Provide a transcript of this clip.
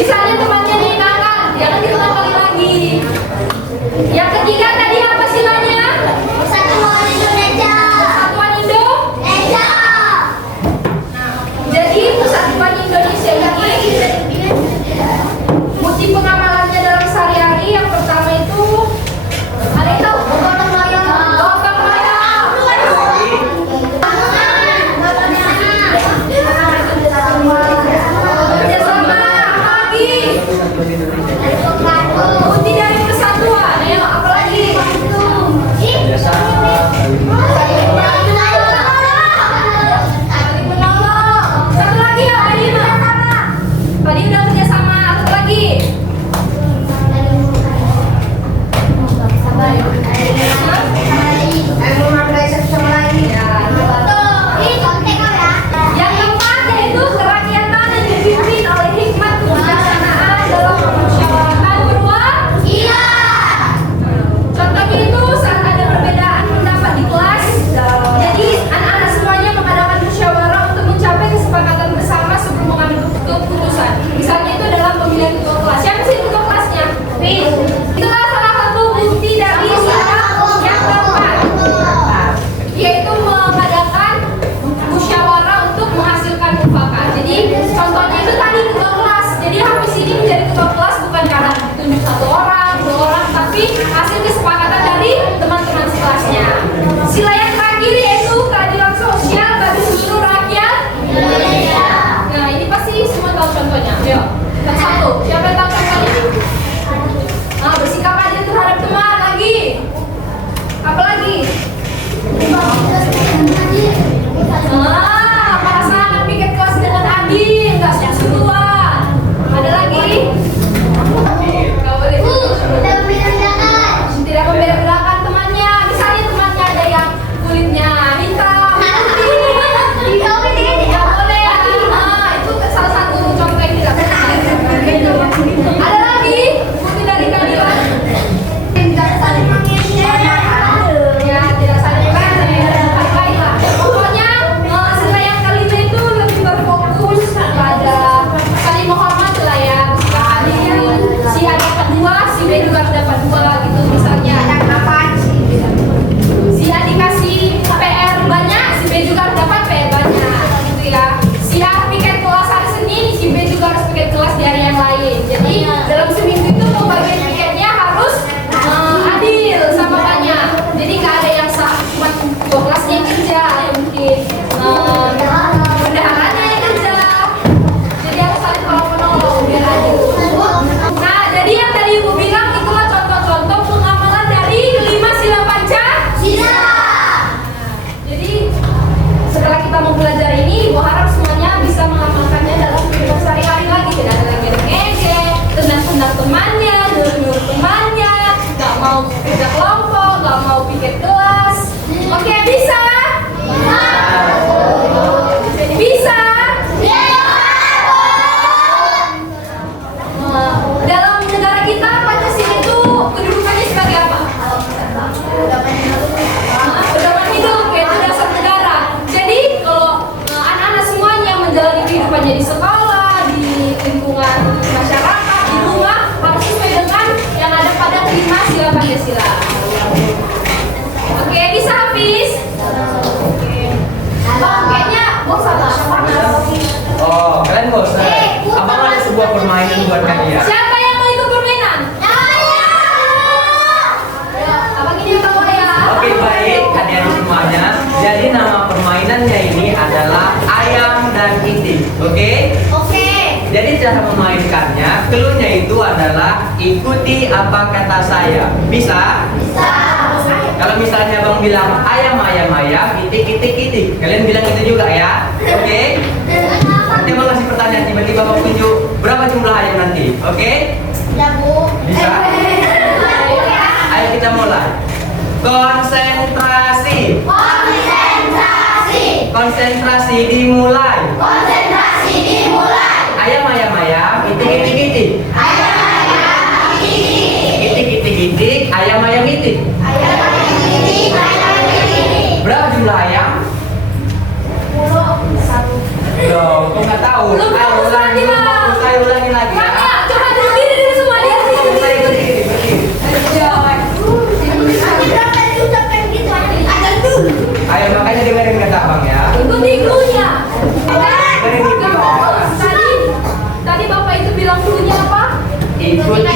Misalnya temannya diingatkan, jangan diulang kali lagi. Yang ketiga tadi apa silanya? Persatuan Indonesia. Persatuan Indonesia. Nah, jadi Persatuan Indonesia ini bukti pengamalannya dalam sehari-hari yang pertama itu ada yang tahu? Gotong royong. Gotong royong. Kerjasama. Apa lagi? Bukti dari persatuan. Ayo, apa lagi? Saling menolong. Satu lagi ya, tadi tadi udah kerjasama. Satu lagi. Yang keempat yaitu kerakyatan yang dipimpin oleh hikmat kebijaksanaan dalam permusyawaratan perwakilan. Contohnya itu saat ada perbedaan pendapat di kelas, jadi anak-anak semuanya mengadakan musyawarah untuk mencapai kesepakatan bersama sebelum mengambil keputusan. Misalnya itu dalam pemilihan ketua kelas. Siapa sih ketua kelasnya? Itulah salah satu bukti dari sikap yang keempat, yaitu mengadakan musyawarah untuk menghasilkan mufakat. Jadi contohnya itu tadi ketua kelas. Jadi Hafiz ini menjadi ketua kelas bukan karena ditunjuk satu orang, dua orang, tapi hasil kesepakatan dari teman-teman sekelasnya. Sila yang terakhir yaitu keadilan sosial bagi seluruh rakyat Indonesia. Nah ini pasti semua tahu contohnya. Ayo, yang satu. Siapa yang tahu contohnya? Nah, bersikap adil terhadap teman lagi. Apa lagi? Pasangan piket kelas dengan adil, nggak seru-seruan. Ada lagi? Nggak boleh. Tidak membeda-bedakan temannya. Misalnya temannya ada yang kulitnya hitam, putih. Nggak boleh. Itu salah satu contoh yang tidak boleh. Ada lagi? Bukti dari keadilan. Ya, tidak saling menghargai lah. Pokoknya sila yang kelima itu lebih berfokus pada saling menghormat lah ya, bersikap adil. Si A dapat 2, si B juga dapat 2 gitu misalnya. Si A dikasih PR banyak, si B juga dapat PR banyak gitu ya. Si A piket kelas hari Senin, si B juga harus piket kelas di hari yang lain. Jadi dalam seminggu itu pembagian piketnya harus adil sama banyak. Jadi nggak ada yang cuma dua kelasnya yang kerja, atau mungkin bendaharanya yang kerja. Jadi harus saling tolong-menolong biar adil. Nah, jadi yang tadi Ibu bilang itulah contoh-contoh pengamalan dari 5 sila Pancasila. Jadi setelah kita mau belajar ini, Ibu harap semuanya bisa mengamalkannya dalam kehidupan sehari-hari lagi. Tidak ada lagi yang ngejek, tendang-tendang temannya, nyuruh-nyuruh temannya, nggak mau kerja kelompok, nggak mau piket kelas. Oke, bisa? Bisa? Dalam negara kita, Pancasila itu kedudukannya sebagai apa? Pedoman hidup, yaitu dasar negara. Jadi kalau anak-anak semuanya menjalani kehidupannya di sekolah, di lingkungan masyarakat, di rumah, harus sesuai dengan yang ada pada 5 sila Pancasila. Oke, bisa Hafiz? Kayaknya bosan lah. Oh, kalian bosan? Apakah ada sebuah permainan buat kalian? Siapa yang mau ikut permainan? Abang ini yang tahu ya. Oke, baik, adik-adik semuanya. Jadi nama permainannya ini adalah ayam dan itik. Oke? Jadi cara memainkannya, clue-nya itu adalah ikuti apa kata saya. Bisa? Kalau misalnya Bang bilang ayam, ayam, ayam, itik, itik, itik. Kalian bilang itu juga ya? Oke? Nanti Bang kasih pertanyaan, tiba-tiba Bang tunjuk berapa jumlah ayam nanti. Oke? Bisa? Ayo kita mulai. Konsentrasi. Konsentrasi dimulai. Ayam, ayam, ayam, itik, itik, itik. Itik, itik, itik, ayam, ayam, itik. Berapa jumlah ayam? 10. Loh, kok nggak tahu? Belum Ayo tahu, ulangi, Bang. saya ulangi lagi ya. ikuti